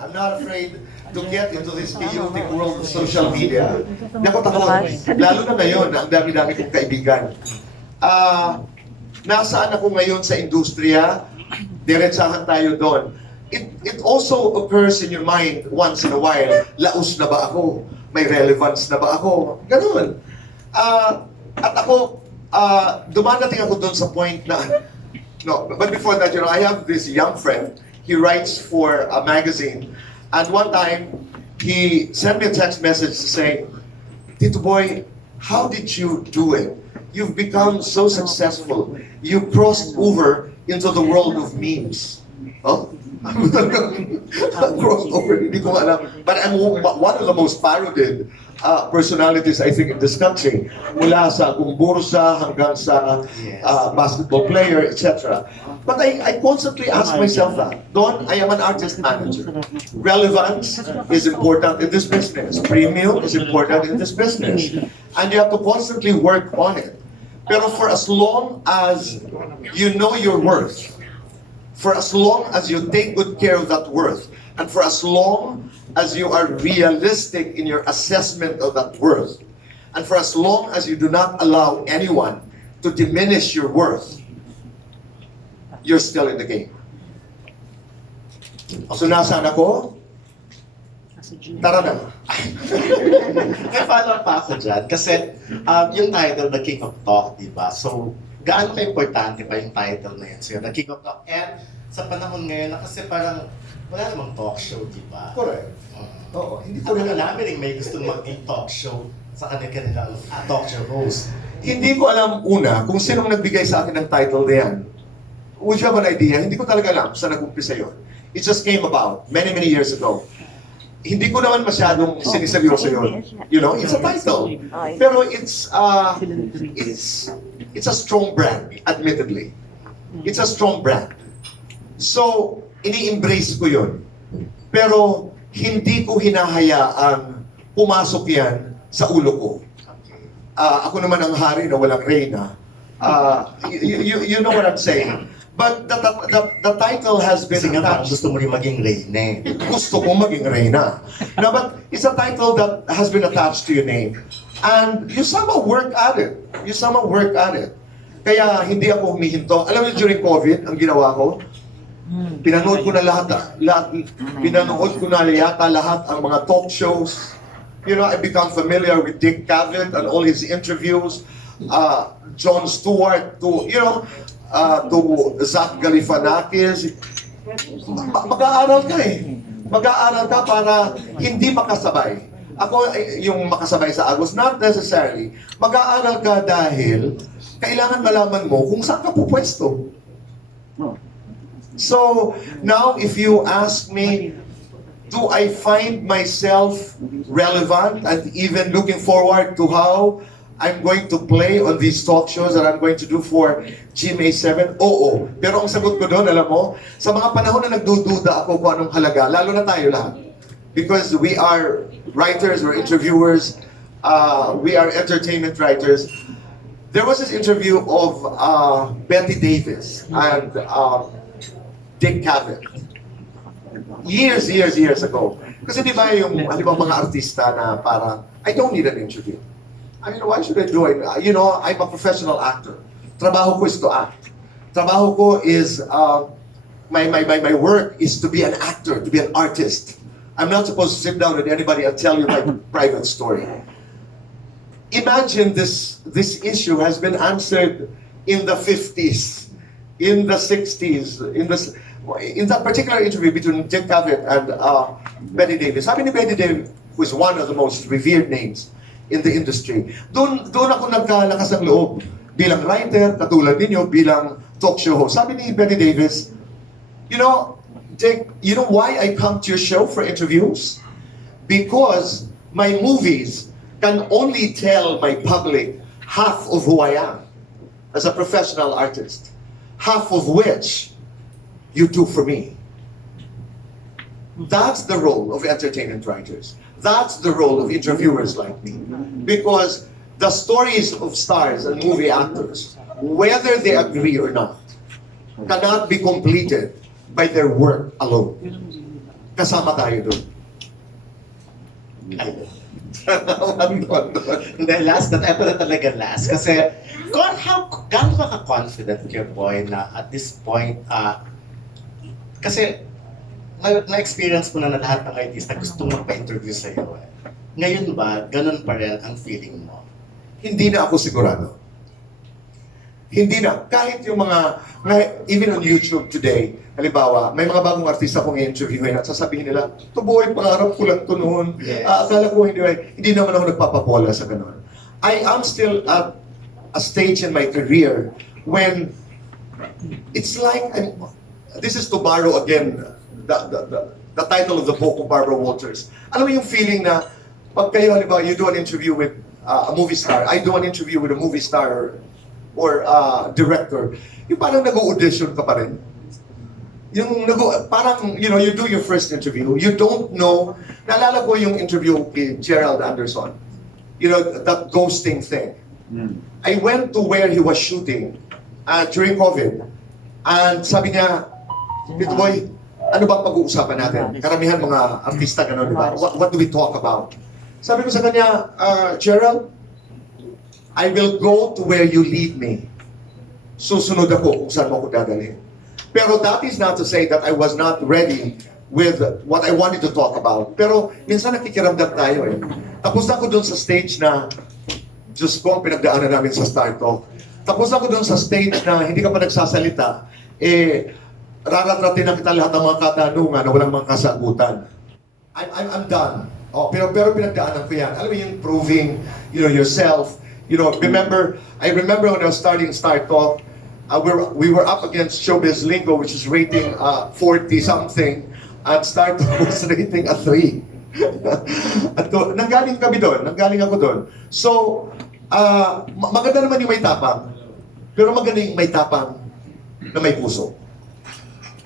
I'm not afraid to get into this chaotic world of social media. Nakot ako, lalo na ngayon, ang dami-dami kong kaibigan. Nasaan ako ngayon sa industriya, diretsahan tayo doon. It also occurs in your mind once in a while, laos na ba ako? May relevance na ba ako? Ganun. At ako, dumadating ako doon sa point na, no, but before that, you know, I have this young friend. He writes for a magazine, and one time he sent me a text message saying, "Tito Boy, how did you do it? You've become so successful. You crossed over into the world of memes." Oh? Crossed over, hindi ko alam. But I'm one of the most parodied personalities, I think, in this country. Mula sa Bursa hanggang sa basketball player, etc. But I constantly ask myself that. Don, I am an artist manager. Relevance is important in this business. Premium is important in this business. And you have to constantly work on it. Pero for as long as you know your worth, for as long as you take good care of that worth, and for as long as you are realistic in your assessment of that worth, and for as long as you do not allow anyone to diminish your worth, you're still in the game. So nasaan ako? Tara na. May follow-up pa ako dyan. Kasi yung title, The King of Talk, di ba? So, gaano ka-importante pa yung title na yun? So, The King of Talk. And sa panahon ngayon, kasi parang wala namang talk show, di ba? Correct. Oo, hindi ko rin alam rin may gustong maging talk show sa kanilang talk show host. Hindi ko alam una kung sinong nagbigay sa akin ng title na yan. Would you have an idea? Hindi ko talaga alam saan nag-umpisa yun. It just came about many years ago. Hindi ko naman masyadong siniseryoso yun. You know, it's a title. Pero it's a strong brand, admittedly. It's a strong brand. So, ini-embrace ko yun. Pero, hindi ko hinahayaan pumasok yan sa ulo ko. Ako naman ang hari na walang reyna. You know what I'm saying? But the title has been attached. Gusto mo rin maging reyna. Gusto ko maging reyna. No, but it's a title that has been attached to your name. And you somehow work at it. You somehow work at it. Kaya hindi ako humihinto. Alam niyo, during COVID, ang ginawa ko, pinanood ko na pinanood ko na yata lahat ang mga talk shows. You know, I become familiar with Dick Cavett and all his interviews. Jon Stewart to, you know, to Zach Galifianakis. Mag-aaral ka eh. Mag-aaral ka para hindi makasabay. Ako, yung makasabay sa Agos, not necessarily. Mag-aaral ka dahil kailangan malaman mo kung saan ka pupwesto. So, now if you ask me, do I find myself relevant and even looking forward to how I'm going to play on these talk shows that I'm going to do for GMA7? Oo. Pero ang sagot ko doon, alam mo, sa mga panahon na nagdududa ako kung anong halaga, lalo na tayo lahat. Because we are writers, we're interviewers, we are entertainment writers. There was this interview of Betty Davis and Dick Cavett. Years ago. Kasi di ba yung mga artista na parang, I don't need an interview. I mean, why should I do it? You know, I'm a professional actor. Trabaho ko is to act. Trabaho ko is, my work is to be an actor, to be an artist. I'm not supposed to sit down with anybody and tell you my private story. Imagine this issue has been answered in the 50s, in the 60s, in that particular interview between Dick Cavett and Betty Davis. Sabi ni Betty Davis, who is one of the most revered names in the industry, doon ako nagkalakas ng loob bilang writer, katulad ninyo, bilang talk show host. Sabi ni Betty Davis, you know, Dick, you know why I come to your show for interviews? Because my movies can only tell my public half of who I am as a professional artist, half of which you do for me. That's the role of entertainment writers. That's the role of interviewers like me. Because the stories of stars and movie actors, whether they agree or not, cannot be completed by their work alone. kasama tayo doon. Hindi, last, ito na talaga last. Kasi, gaano ka ka-confident, Kuya Boy, na at this point, kasi, na-experience mo na lahat ng artista gustong magpa-interview sa'yo. Ngayon ba, ganun pa rin ang feeling mo? Hindi na ako sigurado. Hindi na. Kahit yung even on YouTube today, halimbawa, may mga bagong artista kong i-interviewin at sasabihin nila, "To boy, pangarap ko lang to noon." Yes. Akala ko hindi naman ako nagpapapola sa ganun. I am still at a stage in my career when it's like, this is to borrow again the title of the book of Barbara Walters. Alam mo yung feeling na, pag kayo, halimbawa, you do an interview with a movie star, I do an interview with a movie star or director, yung parang nag-audition ka pa rin. Yung parang, you do your first interview, you don't know, naalala ko yung interview kay Gerald Anderson, that ghosting thing. I went to where he was shooting during COVID, and sabi niya, "Dito boy, ano ba pag-uusapan natin?" Karamihan mga artista gano'n, di ba? What do we talk about? Sabi ko sa kanya, "Gerald, I will go to where you lead me. Susunod ako kung saan mo ako dadalhin." Pero that is not to say that I was not ready with what I wanted to talk about. Pero minsan nakikiramdam tayo eh. Tapos ako dun sa stage na, Diyos ko, ang pinagdaanan namin sa Star Talk. Tapos ako dun sa stage na hindi ka pa nagsasalita, raratratin na kita lahat ng mga katanungan na walang mga kasagutan. I'm done. Pero pinagdaanan ko yan. Alam mo yung proving, yourself. I remember when I was starting Star Talk, we were up against Showbiz Lingo, which is rating 40-something, and Star Talk was rating a 3. At nanggaling ako doon. So, maganda naman yung may tapang, pero maganda yung may tapang na may puso.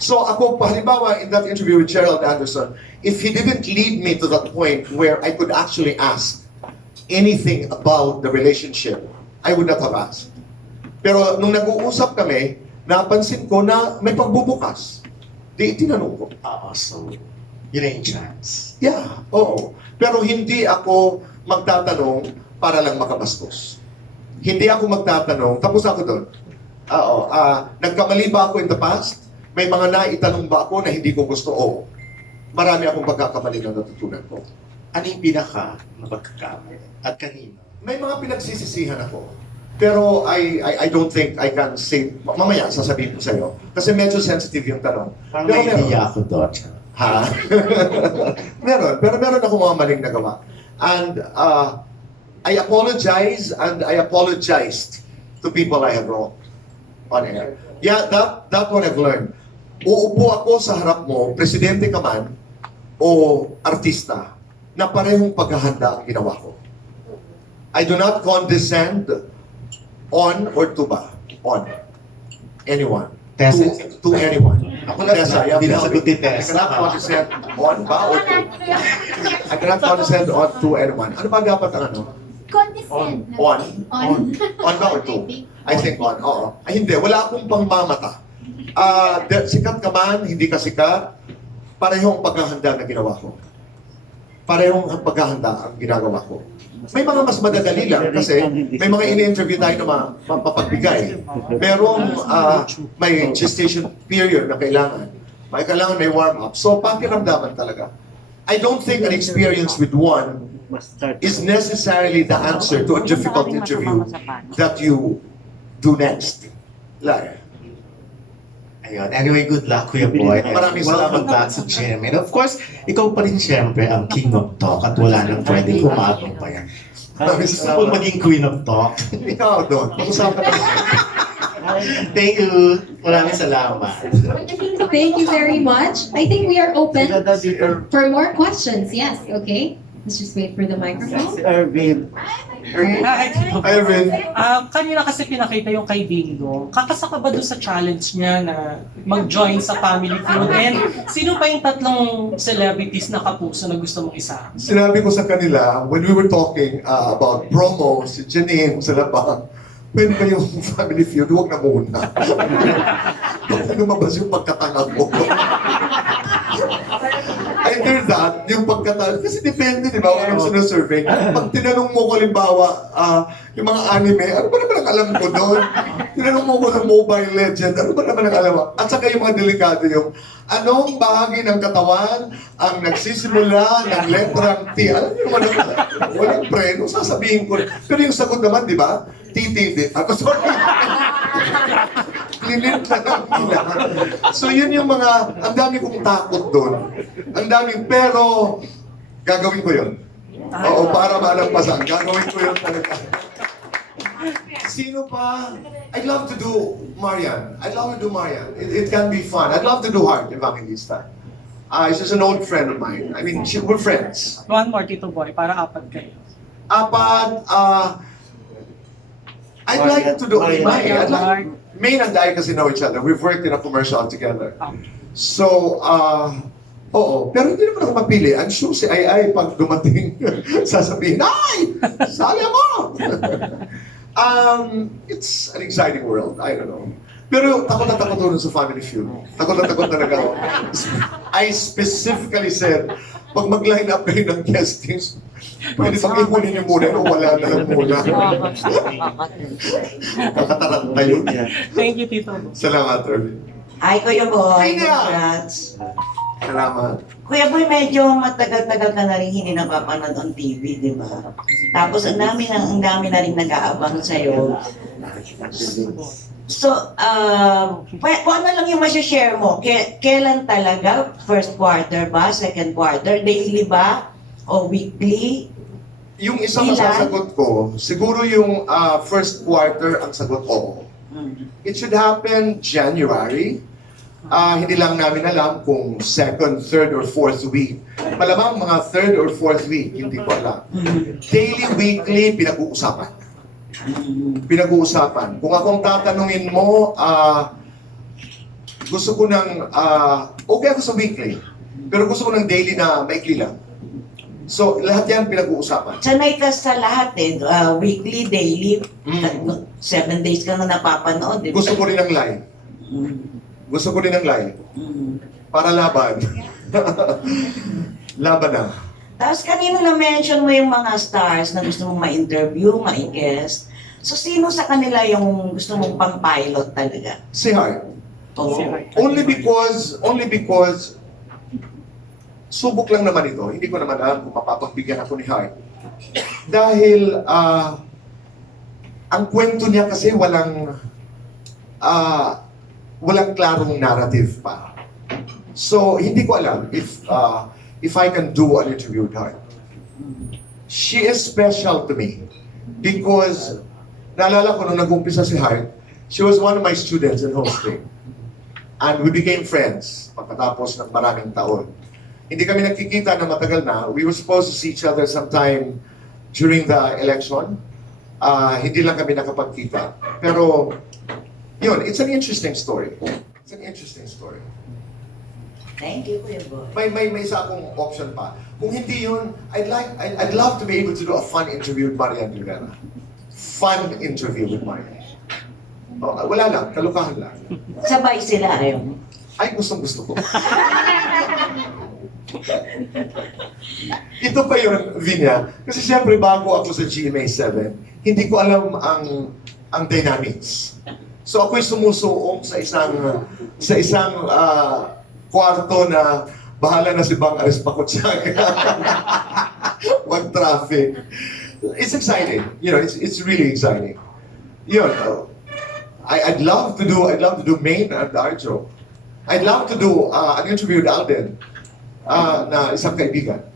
So ako, halimbawa, in that interview with Gerald Anderson, if he didn't lead me to that point where I could actually ask anything about the relationship, I would not have asked. Pero nung nag-uusap kami, napansin ko na may pagbubukas. Di tinanong ko. So, yun yung chance. Yeah, oo. Pero hindi ako magtatanong para lang makabastos. Hindi ako magtatanong, tapos ako doon. Nagkamali ba ako in the past? May mga naitanong ba ako na hindi ko gusto? Oo. Marami akong pagkakamali na natutunan ko. Ano yung pinaka na pagkakamali? At kanino? May mga pinagsisisihan ako. Pero I don't think I can say, mamaya sasabihin ko sa'yo. Kasi medyo sensitive yung tanong. Parang may idea ako doon. Ha? Pero meron ako mga maling nagawa. And I apologize and I apologized to people I have wronged on air. Yeah, that one I've learned. Uupo ako sa harap mo, presidente ka man, o artista, na parehong paghahanda ang ginawa ko. I do not condescend on or to ba? On. Anyone. Tessa. To anyone. Ako na Tessa, yeah, hindi na sagot ni I Tessa. cannot condescend on ba or to? I cannot condescend on to anyone. Ano ba dapat ang ano? Condescend. On ba or to? I think on, oo. Ay hindi, wala akong pangmamata. Sikat ka man, hindi ka sikat, parehong paghahanda na ginawa ko. Parehong paghahanda ang ginagawa ko. May mga mas madadali lang kasi may mga ini-interview tayo na mapapagbigay. Merong may gestation period na kailangan. Kailangan may warm-up. So, pakiramdaman talaga. I don't think an experience with one is necessarily the answer to a difficult interview that you do next. Like, Ayun. Anyway, good luck, Kuya Boy. Maraming Welcome salamat. back sa Gem. And of course, ikaw pa rin siyempre ang King of Talk at wala nang pwedeng kumabang pa yan. Maraming Gusto ko salamat. maging Queen of Talk. Ikaw doon. Pag-usapan natin. Thank you. Maraming salamat. Thank you very much. I think we are open for more questions. Yes, okay. Let's just wait for the microphone. Irvin. Alright. Hi, Irvin. Kanina kasi pinakita yung kay Bingo. Kakasa ka ba doon sa challenge niya na mag-join sa Family Feud? And sino pa yung tatlong celebrities na kapuso na gusto mong isa? Sinabi ko sa kanila, when we were talking about promo, si Janine, sa labang, pwede ba yung Family Feud? Huwag na muna. Huwag lumabas yung pagkatanga ko. I Either that, yung pagkatalo, kasi depende, di ba, kung anong sinusurvey. Pag tinanong mo ko, halimbawa, yung mga anime, ano ba naman ang alam ko doon? Tinanong mo ko ng Mobile Legend, ano ba naman ang alam mo? At saka yung mga delikado yung, anong bahagi ng katawan ang nagsisimula ng letrang T? Alam niyo naman, walang preno, sasabihin ko. Pero yung sagot naman, di ba? TTD. Ako, sorry. Linit na lang nila. So yun yung mga, ang dami kong takot doon. Ang daming, pero gagawin ko yun. Oo, para malampasan. Gagawin ko yun talaga. Sino pa? I'd love to do Marian. I'd love to do Marian. It can be fun. I'd love to do Heart, Evangelista. She's just an old friend of mine. I mean, we're friends. One more, Tito Boy, para apat kayo. Apat, I'd like to do Maine and I kasi know each other. We've worked in a commercial together. So, oo. Pero hindi naman ako mapili. I'm sure si Ai pag dumating, sasabihin, ay! Saya mo! It's an exciting world. I don't know. Pero takot na takot doon sa Family Feud. Takot na takot talaga ako. I specifically said, pag mag-line up kayo ng guestings, pwede bang ipunin niyo muna o wala na lang muna. Kakataranta yun. Thank you, Tito. Salamat, Irvin. Ay, Kuya Boy, Ay, nga. congrats. Salamat. Kuya Boy, medyo matagal-tagal ka na rin hindi napapanood on TV, di ba? Tapos ang dami na rin nag-aabang sa'yo. So, kung ano lang yung masashare mo, kailan talaga? First quarter ba? Second quarter? Daily ba? O weekly? Yung isang masasagot ko, siguro yung first quarter ang sagot ko. It should happen January. Hindi lang namin alam kung second, third, or fourth week. Malamang mga third or fourth week, hindi ko alam. Daily, weekly, pinag-uusapan. Pinag-uusapan. Kung akong tatanungin mo, gusto ko ng, okay ako sa weekly, pero gusto ko ng daily na maikli lang. So, lahat yan pinag-uusapan. Sanay ka sa lahat weekly, daily, 7 days ka na napapanood, di ba? Gusto ko rin ng live. Gusto ko rin ng live. Para laban. Laban na. Tapos kanina na-mention mo yung mga stars na gusto mong ma-interview, ma-guest. So, sino sa kanila yung gusto mong pang-pilot talaga? Si Heart. Oh. Only because subok lang naman ito. Hindi ko naman alam kung mapapagbigyan ako ni Heart. Dahil ang kwento niya kasi walang klarong narrative pa. So, hindi ko alam if I can do an interview with her. She is special to me because naalala ko nung nag-umpisa si Hart, she was one of my students in hosting. And we became friends pagkatapos ng maraming taon. Hindi kami nagkikita na matagal na. We were supposed to see each other sometime during the election. Hindi lang kami nakapagkita. Pero, yun, it's an interesting story. It's an interesting story. Thank you, Kuya Boy. May isa akong option pa. Kung hindi yun, I'd love to be able to do a fun interview with Marian Rivera. Fun interview with Marian. Wala lang, kalukahan lang. Sabay sila, ayaw. Ay, gustong-gusto ko. Ito pa yun, Vinya. Kasi siyempre, bago ako sa GMA7, hindi ko alam ang dynamics. So ako'y sumusuong sa isang kwarto na bahala na si Bang Arispacochaga. Wag traffic. It's exciting. You know, it's really exciting. Yun. I'd love to do Maine and Arjo. I'd love to do an interview with Alden na isang kaibigan.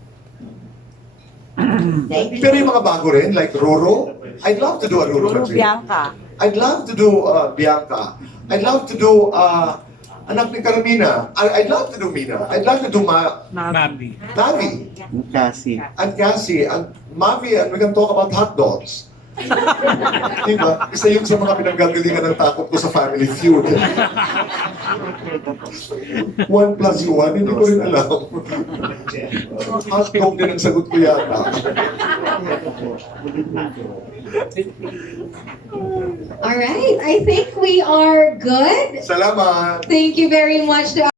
Pero yung mga bago rin, like Roro, I'd love to do a Roro interview. Bianca. I'd love to do Bianca. I'd love to do anak ni Carmina. I'd love to do Mina. I'd love to do Mavi. Mavi. And Cassie. And Mavi, and we can talk about hot dogs. Diba? Isa yun sa mga pinanggagalingan ng takot ko sa Family Feud. 1 plus 1, hindi ko rin alam. Hot dog din ang sagot ko yata. All right, I think we are good. Salamat! Thank you very much to